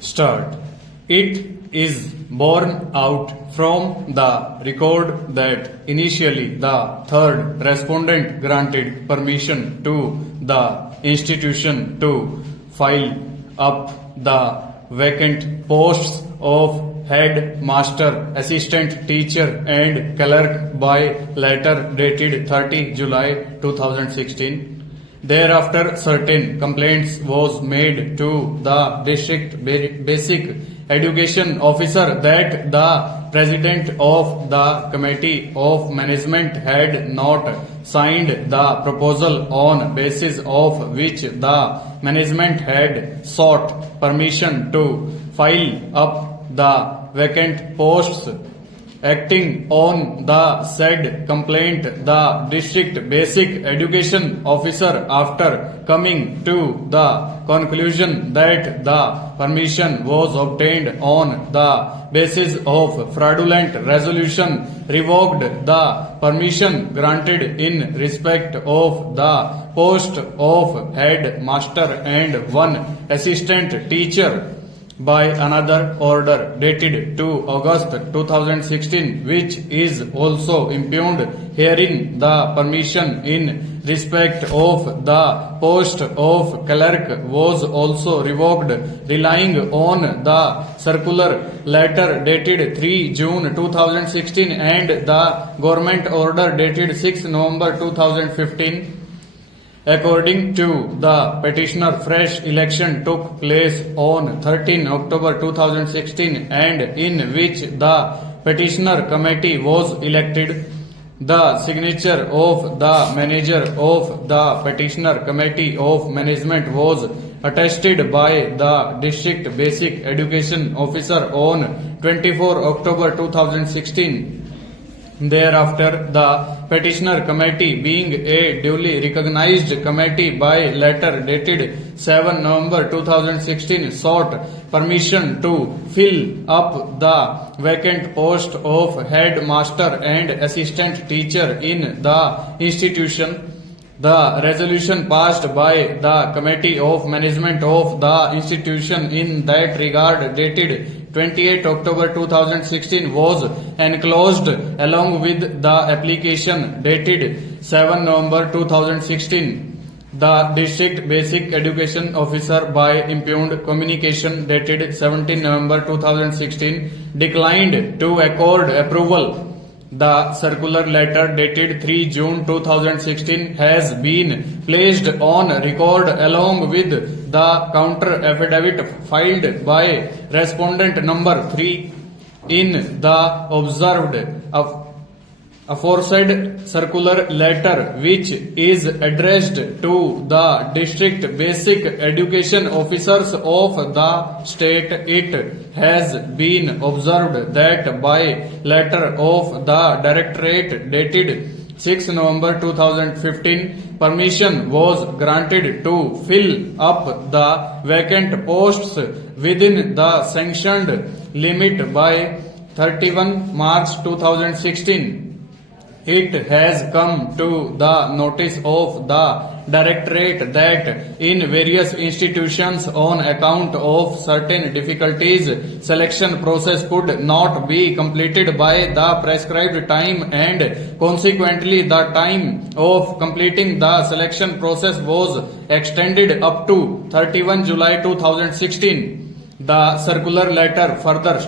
Start. It is borne out from the record that initially the third respondent granted permission to the institution to fill up the vacant posts of head master, assistant teacher and clerk by letter dated 30 July 2016. Thereafter, certain complaints was made to the district basic education officer that the president of the committee of management had not signed the proposal on basis of which the management had sought permission to fill up the vacant posts. Acting on the said complaint, the district basic education officer, after coming to the conclusion that the permission was obtained on the basis of fraudulent resolution, revoked the permission granted in respect of the post of head master and one assistant teacher by another order dated 2 August 2016, which is also impugned. Herein the permission in respect of the post of clerk was also revoked, relying on the circular letter dated 3 June 2016 and the government order dated 6 November 2015. According to the petitioner, fresh election took place on 13 October 2016 and in which the petitioner committee was elected. The signature of the manager of the petitioner committee of management was attested by the district basic education officer on 24 October 2016. Thereafter, the petitioner committee, being a duly recognized committee by letter dated 7 November 2016, sought permission to fill up the vacant post of head master and assistant teacher in the institution. The resolution passed by the Committee of Management of the institution in that regard dated 28 October 2016 was enclosed along with the application dated 7 November 2016. The district basic education officer by impugned communication dated 17 November 2016 declined to accord approval. The circular letter dated 3 June 2016 has been placed on record along with the counter affidavit filed by respondent number 3 in the observed aforesaid circular letter, which is addressed to the district basic education officers of the state. It has been observed that by letter of the directorate dated 6 November 2015, permission was granted to fill up the vacant posts within the sanctioned limit by 31 March 2016. It has come to the notice of the Directorate that in various institutions on account of certain difficulties, selection process could not be completed by the prescribed time and consequently the time of completing the selection process was extended up to 31 July 2016. The circular letter further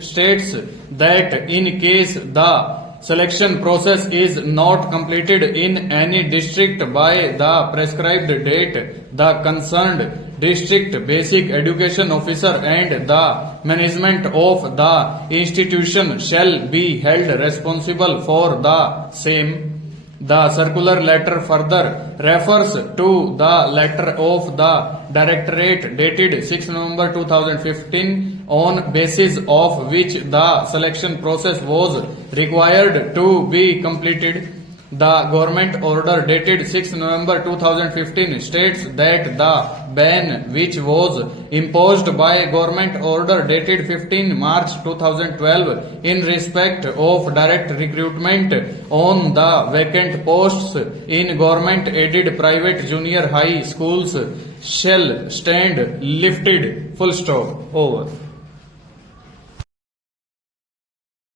states that in case the selection process is not completed in any district by the prescribed date, the concerned district basic education officer and the management of the institution shall be held responsible for the same. The circular letter further refers to the letter of the Directorate dated 6 November 2015 on basis of which the selection process was required to be completed. The government order dated 6 November 2015 states that the ban which was imposed by government order dated 15 March 2012 in respect of direct recruitment on the vacant posts in government aided private junior high schools shall stand lifted. Full stop. Over.